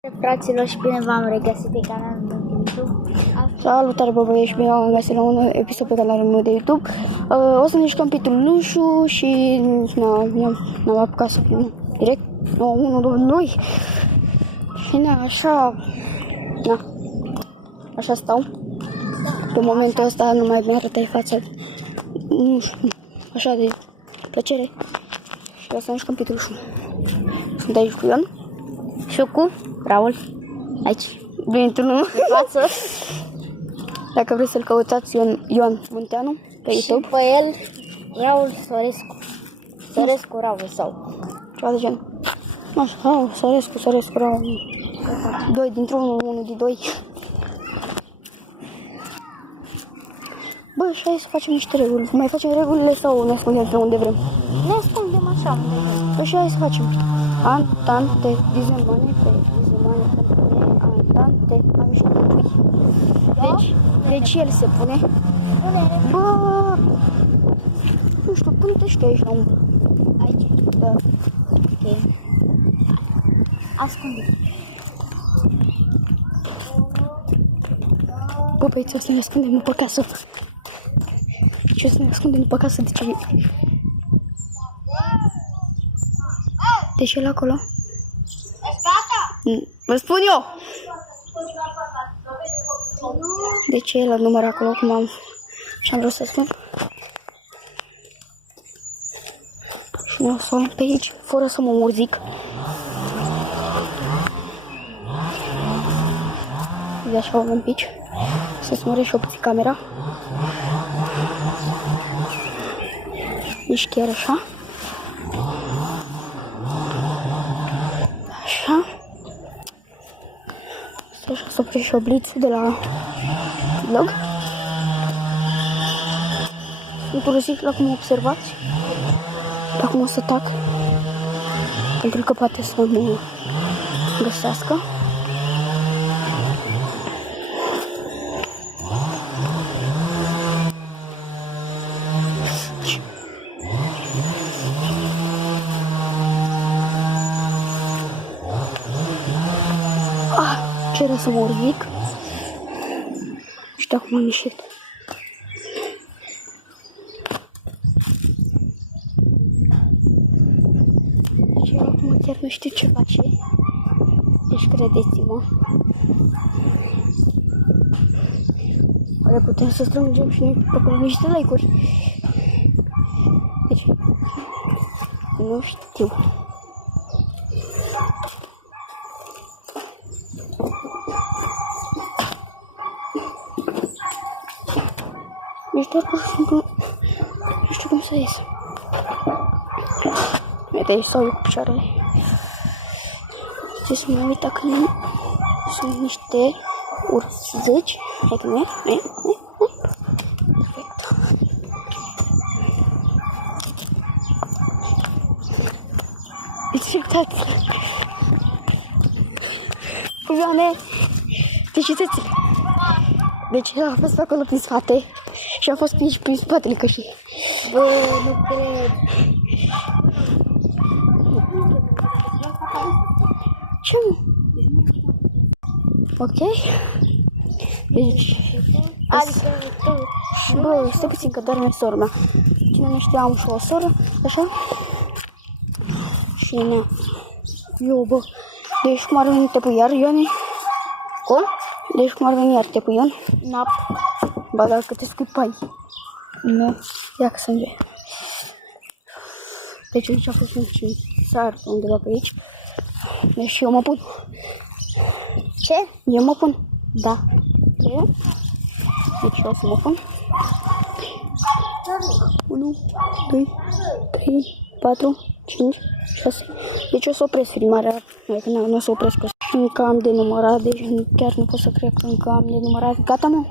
Fraților, și bine v-am regăsit pe canalul meu de YouTube. Salutare, bă, băieți, bine v-am găsit la un episod pe canalul meu de YouTube. O să ne jucăm pe Tulușu și n-am apucat să filmăm direct. 1, 2, 2. Și așa stau. Pe momentul ăsta nu mai mi-arătai fața, nu știu, așa de plăcere. Și o să ne jucăm pe Tulușu. Sunt aici cu Ion Și cu Raul, aici, din Tulușu. față. Dacă vreți să-l căutați, Ion Munteanu pe Și YouTube. pe el, Raul Sorescu Raul sau. Ceva de gen. Așa, Sorescu, Raul. 2 dintr-unul, 1 din 2. Bă, și hai să facem niște reguli. Mai facem regulile sau ne ascundem pe unde vrem? Ne ascundem așa unde vrem. Bă, și hai să facem. Antante, dizemane, antante, am niște pui. Deci el se pune. Bă, nu știu, pune-te și tu aici la un... Aici. Da. Ok. Ascunde. Bă, băieți, o să ne ascundem după casă. Și o să ne ascundem după casă, de ce? Deci el acolo. Vă spun eu! De ce el a număr acolo, cum am... Ce-am vrut să spun? Și ne-o să pe aici, fără să mă murzic. De așa un pic. Să-ți mărești o puțin camera. Nici chiar așa. Așa. Să oprești și oblițul de la vlog. Sunt urzic la cum observați. La cum o să tac. Pentru că poate să mă găsească. Ce era să mă urzic? Și de acum am ieșit. Deci eu acum chiar nu știu ce face. Deci credeți-mă. Oare putem să strângem și noi pe acolo niște like-uri? Deci, nu știu. Deci doar pur și simplu nu știu cum să ies. Uite, aici stau eu cu picioarele. Deci mă uit dacă nu sunt niște urzici. Hai că nu e? Perfect. Deci uitați-vă. Ioane, deci uitați-vă. Deci a fost pe acolo prin spate și a fost prin spatele căștii. Bă, nu cred. Ce nu? Ok. Deci... Adică tu. Bă, stai puțin că doarme sora mea. Cine nu știa, am și o soră, așa. Și nea. Eu, bă. Deci cum ar veni te pui iar, Ione? Cum? Deci cum ar veni iar te pui, Ion? Nap. Ba, dacă te scuipai. Nu. Ia că sânge. Deci aici a fost un sar undeva pe aici. Deci eu mă pun. Ce? Eu mă pun. Da. Eu? Deci eu o să mă pun. 1, 2, 3, 4, 5, 6. Deci o să opresc filmarea. Adică nu o să opresc. Încă am de numărat. Deci chiar nu pot să cred că încă am de numărat. Gata, mă?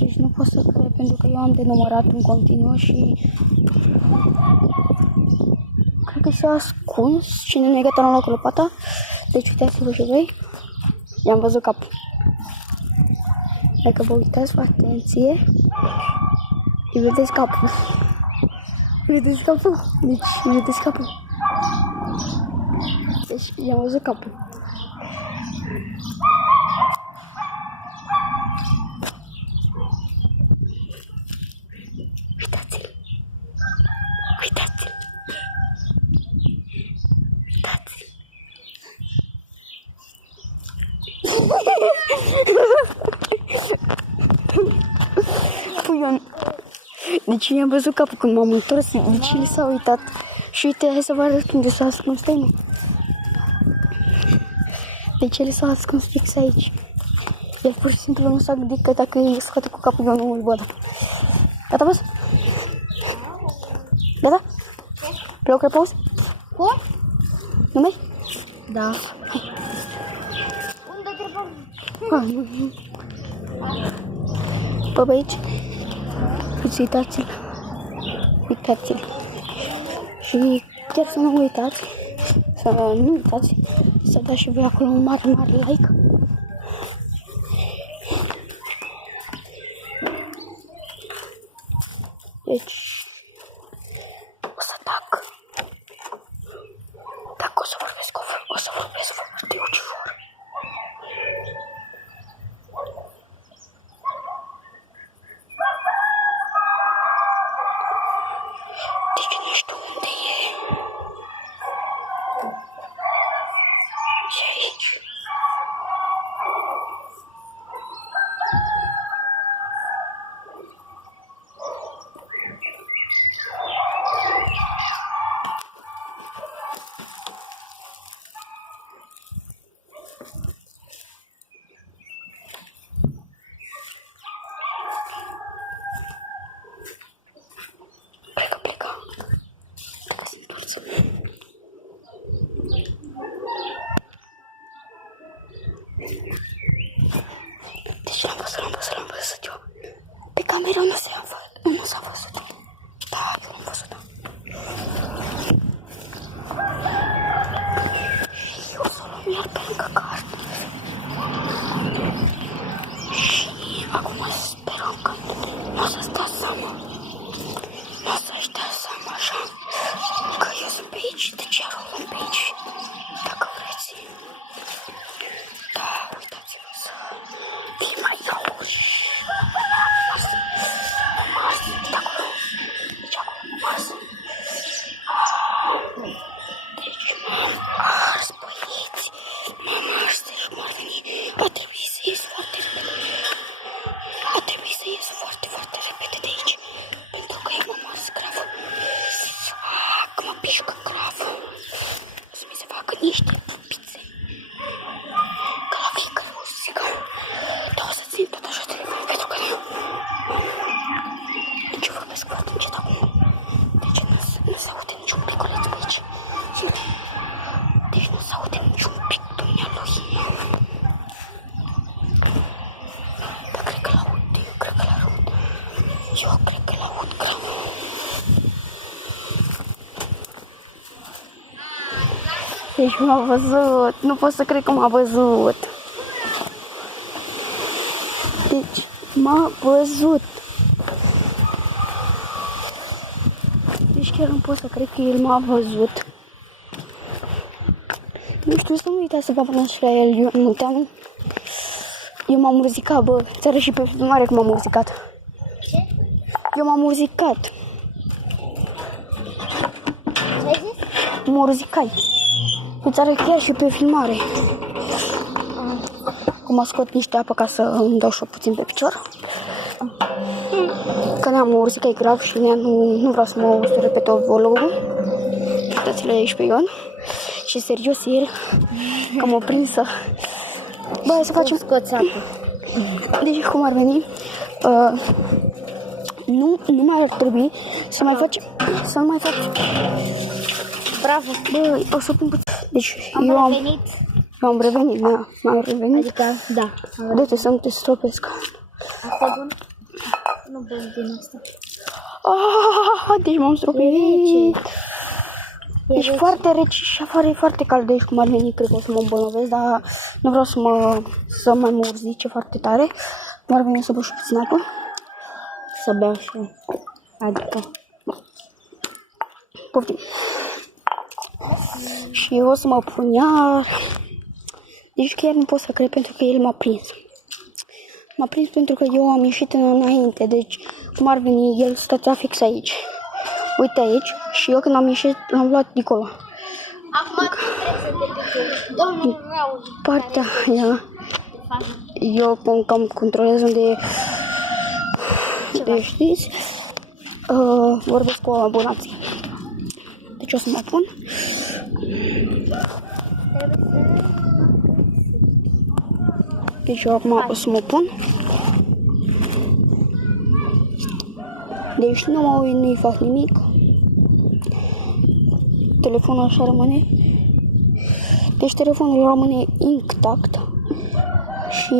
Deci nu pot să cred pentru că eu am de numărat în continuu și... Cred că s-a ascuns. Cine nu e gata, nu lua cu lopata. Deci uitați-vă și voi. I-am văzut capul. Dacă vă uitați cu atenție, îi vedeți capul. Vedeți capul? Deci, vedeți capul. Deci i-am văzut capul. Uitați-l. Uitați-l. Uitați-l. Pui, deci i-am văzut capul când m-am întors, deci el s-a uitat. Și uite, hai să vă arăt unde s-a ascuns tăină. Deci el s-a ascuns fix aici. El pur și simplu nu s-a gândit că dacă îi scoate cu capul, eu nu îl văd. Gata, boss? Gata? Vreau că pauză? Cum? Nu mai? Da. Unde trebuie? Bă, aici. Uitați-l. Uitați-l. Și chiar să nu uitați, să nu uitați, să dați și voi acolo un mare, mare like. Deci, o să tac. Dacă o să vorbesc foarte ușor. Deci nu știu unde e. Și aici. Cred că pleca. Dacă se întoarce. Deci l-am văzut eu. Pe camera nu s-a văzut. Da, eu l-am văzut. Și eu să o luăm iar pe lângă card. Și acum sperăm că nu o să-ți dea seama. Nu o să-și dea seama așa că eu sunt pe aici, deci iar o luăm pe aici. Dacă vreți. Da, uitați-vă să fie mai iauși. Uite acolo. Deci acolo masă. Deci m-am ars, băieți. M-am ars, deci m-ar veni. A trebuit să ies foarte repede. A trebuit să ies foarte, foarte repede de aici. Pentru că eu m-am ars grav. Că mă pișcă grav. O să mi se facă niște pupițe. Că la fiecare o țigară. Dar o să țin tot așa telefon, pentru că nu. Deci eu vorbesc foarte încet acum. Deci nu se aude niciun piculeț pe aici. Deci nu se aude niciun pic dumnealui. Dar cred că l-aud, eu cred că l-aud. Eu cred că l-aud grav. Deci m-a văzut, nu pot să cred că m-a văzut. Deci m-a văzut. Deci chiar nu pot să cred că el m-a văzut. Nu știu, să nu uitați să vă abonați și la el, Ioan Munteanu. Eu m-am urzicat, bă, ți-arăt și pe filmare cum m-am urzicat. Ce? Eu m-am urzicat. Ce ai zis? Mă urzicai. Îți arăt chiar și pe filmare. Cum scot niște apă ca să îmi dau și puțin pe picior. Că ne-am urzicat grav și nu vreau să mă usture pe tot vlogul. Uitați-l aici pe Ion. Și serios el, că m-a prins să... Bă, să facem... Scoți apă. Deci cum ar veni? Nu mai ar trebui să mai facem... Să nu mai facem... Bravo. Bă, o să pun puțin... Deci Am revenit. Eu am revenit, da, m-am revenit. Adică, da. Du-te să nu te stropesc. Asta e bun? Nu bun din asta. Deci m-am stropit. Deci foarte rece și afară e foarte cald. Deci cum ar veni, cred că o să mă îmbolnăvesc, dar nu vreau să mai mă urzice foarte tare. Cum ar veni să beau și puțin apă. Să beau și eu. Adică. Poftim. Și o să mă pun iar. Deci chiar nu pot să cred pentru că el m-a prins. M-a prins pentru că eu am ieșit înainte. Deci cum ar veni, el stătea fix aici. Uite aici. Și eu când am ieșit l-am luat de acolo. Acum tu trebuie să te duci. Domnul Raul. Partea aia. Eu cam controlez unde... Deci știți? Vorbesc cu abonații. Deci o să mă pun. Deci eu acum o să mă pun. Deci nu-i fac nimic. Telefonul așa rămâne. Deci telefonul rămâne intact. Și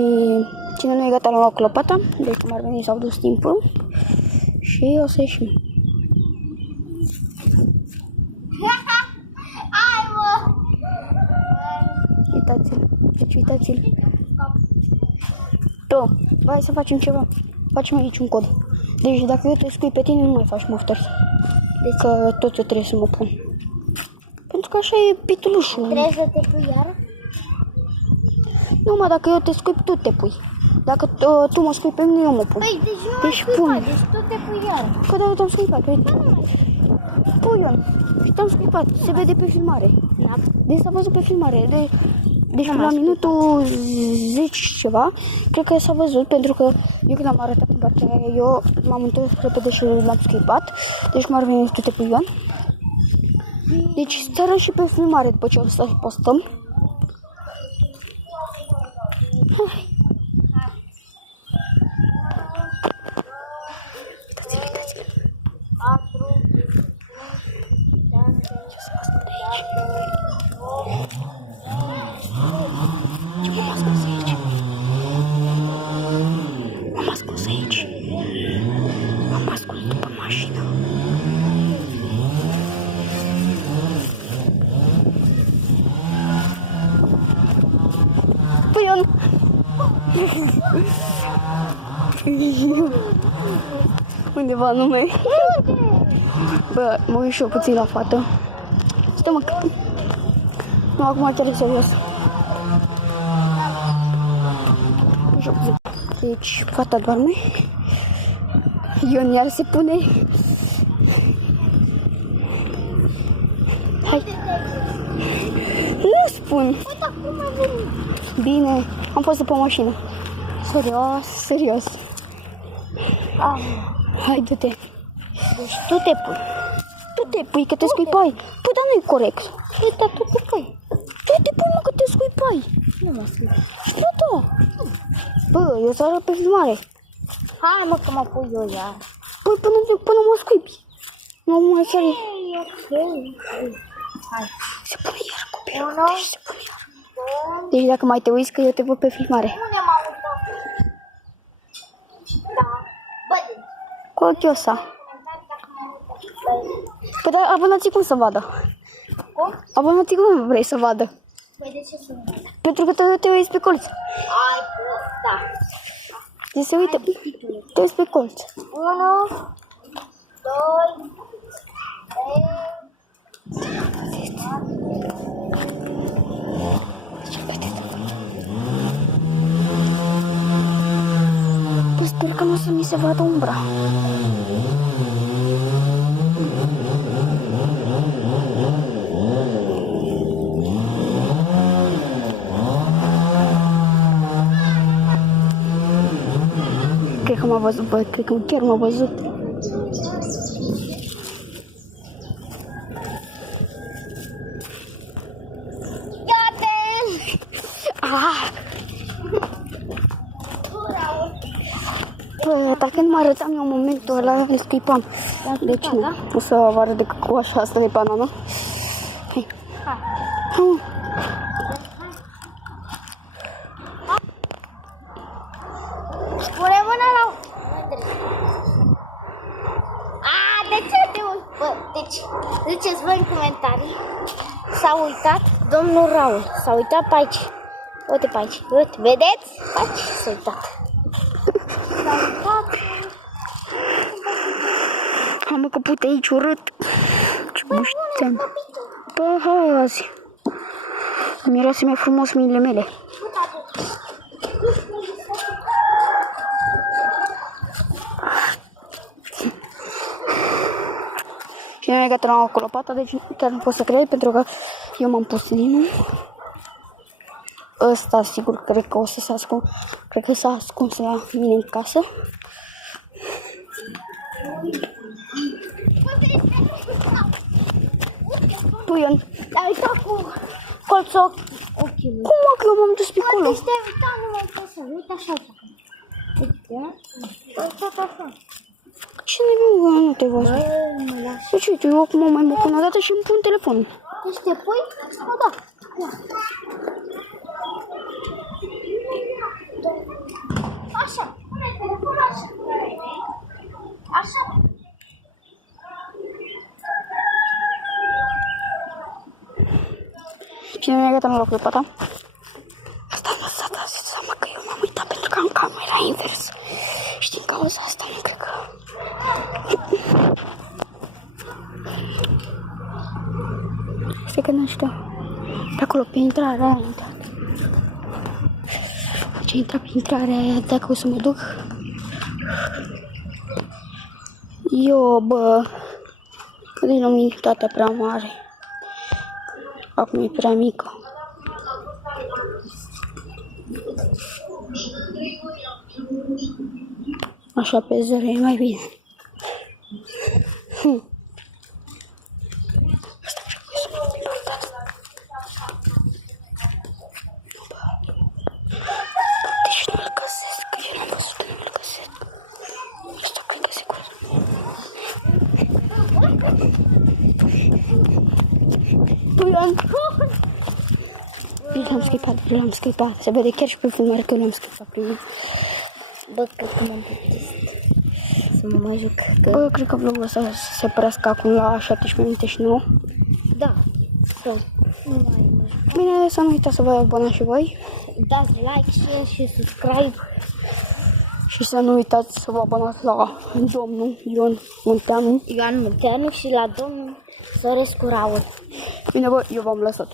cine nu e gata la cu lopata. Deci cum ar veni s-au dus timpul. Și o să ieșim. Uitați-l. Deci uitați-l. Tu, hai să facem ceva. Facem aici un cod. Deci dacă eu te scui pe tine, nu mai faci moftări. Deci că tot eu trebuie să mă pun. Pentru că așa e pitulușul. Trebuie să te pui iar? Nu, mă, dacă eu te scuip, tu te pui. Dacă tu mă scui pe mine, eu mă pun. Păi, deci nu Deci ai pun. scuipat, deci tu te pui iar. Că da, te-am scuipat, uite. Pui, Ion. Și te-am scuipat. Se vede pe filmare. Deci s-a văzut pe filmare. Deci la minutul 10 ceva, cred că s-a văzut, pentru că eu când am arătat în partea aia, eu m-am întors repede și l-am scuipat. Deci cum ar veni, tu te pui, Ion. Deci stă și pe filmare după ce o să postăm. Hai. Uitați-l, uitați-l. Ce s-a ascuns de aici? Ce m-am ascuns aici? M-am ascuns aici. M-am ascuns după mașină. Ion. Undeva anume. Bă, mă uit și eu puțin la fată. Stai mă, că... Nu, acum chiar e serios. Deci, fata doarme. Ion iar se pune. Hai. Nu spun. Uite, acum a venit. Bine, am fost pe mașină. Serios, serios. Hai, du-te. Deci tu te pui. Tu te pui, că te scuipai. Păi, dar nu-i corect. Uite, tu te pui. Tu te pui, mă, că te scuipai. Nu mă scuip. Și bă, da. Bă, eu să arăt pe filmare. Hai mă, că mă pui eu iar. Păi, până mă scuipi. Nu mai sari. Ok. Hai. Se pune iar copilul. Unu. Deci se pune iar. Deci dacă mai te uiți, că eu te văd pe filmare. Nu ne-am uitat. Da. Bă, Cu ochiul ăsta. Păi, dar abonații cum să vadă? cum? Abonații cum vrei să vadă? Păi de ce să nu mai? Pentru că te uiți pe colț. Ai, da. Deci se uită, te uiți pe colț. 1, 2, 3. Păi sper că nu o să mi se vadă umbra. Cred că m-a văzut, bă, cred că chiar m-a văzut. Iată-l! Ah! Bă, dacă nu mă arătam eu în momentul ăla, le scuipam. Deci nu, o să vă arăt decât cu așa asta de banană. Hai. Hai. Pune mâna la... De ce te uiți? Bă, deci, ziceți voi în comentarii. S-a uitat domnul Raul. S-a uitat pe aici. Uite pe aici. Uite, vedeți? Pe aici s-a uitat. S-a uitat. Am mă, că pute aici urât. Ce mușteam. Bă, hai azi. Miroase mai frumos mâinile mele. Și nu e gata cu lopata, deci chiar nu pot să cred, pentru că eu m-am pus linul. Ăsta, sigur, cred că o să se ascund. Cred că s-a ascuns la mine în casă. Tu, Ion. Ai uitat cu colțul ochiului. Cum mă, că eu m-am dus pe acolo? Deci te-ai uitat, nu mai poți să uite așa. Uite, așa. Ce nu te văd? Mă las. Deci, uite, eu acum mai mă pun o dată și îmi pun telefonul. Deci te pui? O, da. Așa. Pune telefonul așa. Așa. Și nu e gata în locul pata. Asta nu s-a dat seama că eu m-am uitat pentru că am camera invers. Și din cauza asta nu cred că... Stai că nu știu. Pe acolo, pe intrarea aia, intrat. Ce intra pe intrarea aia, dacă o să mă duc. Eu, bă, din luminitatea prea mare. Acum e prea mică. Așa pe zero e mai bine. Asta trebuie să mă împartați. Deci nu-l găsesc, eu n-am văzut că nu-l găsesc. Asta că-i găsesc. Tu, Ion? L-am scripat. Se vede chiar și pe filmare că l-am scripat primul. Bă, cred că m-am plictisit să mă mai joc. Bă, cred că vlogul ăsta se părăscă acum la 17 minute și 9. Da. Sau, nu mai mă joc. Bine, să nu uitați să vă abonați și voi. Dați like, share și subscribe. Și să nu uitați să vă abonați la domnul Ion Munteanu. Ioan Munteanu și la domnul Sorescu Raul. Bine, bă, eu v-am lăsat.